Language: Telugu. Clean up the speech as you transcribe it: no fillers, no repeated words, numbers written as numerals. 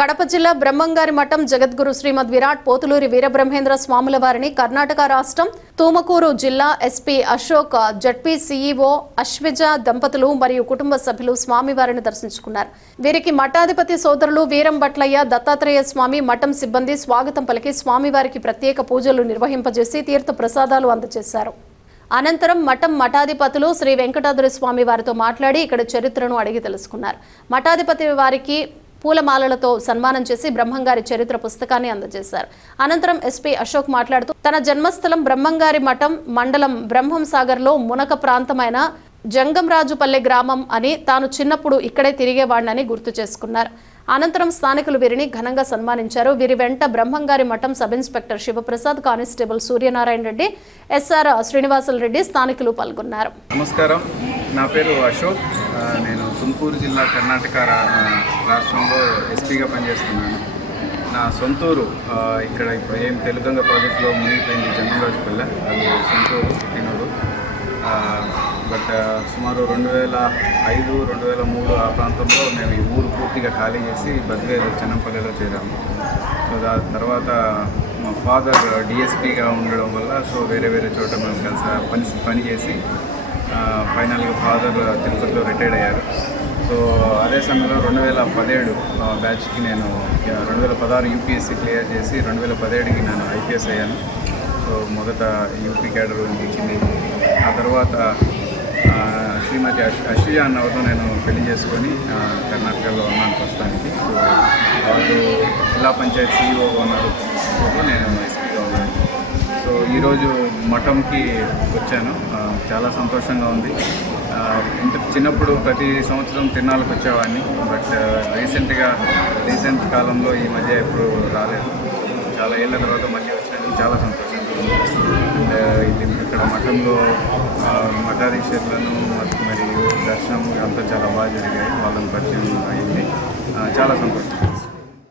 కడప జిల్లా బ్రహ్మంగారి మఠం జగద్గురు శ్రీమద్ విరాట్ పోతులూరి వీరబ్రహ్మేంద్ర స్వాముల వారిని కర్ణాటక రాష్ట్రం తుముకూరు జిల్లా ఎస్పీ అశోక్, జడ్పీ సీఈఓ అశ్విజ దంపతులు మరియు కుటుంబ సభ్యులు స్వామివారిని దర్శించుకున్నారు. వీరికి మఠాధిపతి సోదరులు వీరం భట్లయ్య, దత్తాత్రేయ స్వామి, మఠం సిబ్బంది స్వాగతం పలికి స్వామివారికి ప్రత్యేక పూజలు నిర్వహింపజేసి తీర్థ ప్రసాదాలు అందజేశారు. అనంతరం మఠం మఠాధిపతులు శ్రీ వెంకటాద్రి స్వామి వారితో మాట్లాడి ఇక్కడ చరిత్రను అడిగి తెలుసుకున్నారు. మఠాధిపతి వారికి పూలమాలలతో సన్మానం చేసి బ్రహ్మంగారి చరిత్ర పుస్తకాన్ని అందజేశారు. అనంతరం ఎస్పీ అశోక్ మాట్లాడుతూ తన జన్మస్థలం బ్రహ్మంగారి మఠం మండలం బ్రహ్మంసాగర్లో మునక ప్రాంతమైన జంగంరాజుపల్లె గ్రామం అని, తాను చిన్నప్పుడు ఇక్కడే తిరిగేవాడినని గుర్తు చేసుకున్నారు. అనంతరం స్థానికులు వీరిని ఘనంగా సన్మానించారు. వీరి వెంట Brahmamgari Matham sub inspector Sivaprasad, constable Suryanarayana Reddy, SR Srinivasulu Reddy స్థానికులు పాల్గొన్నారు. నమస్కారం, నా పేరు అశోక్. నేను తుముకూరు జిల్లా కర్ణాటక రాష్ట్రంలో ఎస్పీగా పనిచేస్తున్నాను. నా సొంతూరు ఇక్కడ ఇప్పుడు ఏం తెలుగంగ ప్రాజెక్టులో మునిగిపోయింది జంగంరాజుపల్లె, అది సొంతూరు తినూరు. బట్ సుమారు 2005, 2003 ఆ ప్రాంతంలో మేము ఈ ఊరు పూర్తిగా ఖాళీ చేసి బద్వేలు చెన్నంపల్లిలో చేరాము. సో దాని తర్వాత మా ఫాదర్ డిఎస్పీగా ఉండడం వల్ల వేరే చోట మేము కలిసి పని చేసి ఫైనల్గా ఫాదర్ తిరుపతిలో రిటైర్డ్ అయ్యారు. సో అదే సమయంలో 2017 బ్యాచ్కి నేను 2016 యూపీఎస్సీ క్లియర్ చేసి 2017కి నేను ఐపీఎస్ అయ్యాను. సో మొదట యూపీ క్యాడర్ ఇచ్చింది. ఆ తర్వాత శ్రీమతి అశ్విజ అన్నవతో నేను పెళ్లి చేసుకొని కర్ణాటకలో ఉన్నాను ప్రస్తుతానికి. సో వాళ్ళు జిల్లా పంచాయతీ సీఈఓ ఉన్నారు, నేను ఎస్పీగా ఉన్నాను. సో ఈరోజు మఠంకి వచ్చాను, చాలా సంతోషంగా ఉంది. చిన్నప్పుడు ప్రతి సంవత్సరం తిరునాళ్ళకి వచ్చేవాడిని, బట్ రీసెంట్ కాలంలో ఈ మధ్య ఎప్పుడు రాలేదు. చాలా ఏళ్ళ తర్వాత మళ్ళీ వచ్చాను, చాలా సంతోషంగా ఉంది. అండ్ ఇక్కడ మఠంలో మఠాధీశులను మరియు దర్శనం అంతా చాలా బాగా జరిగాయి, వాళ్ళని పరిచయం అయింది, చాలా సంతోషం.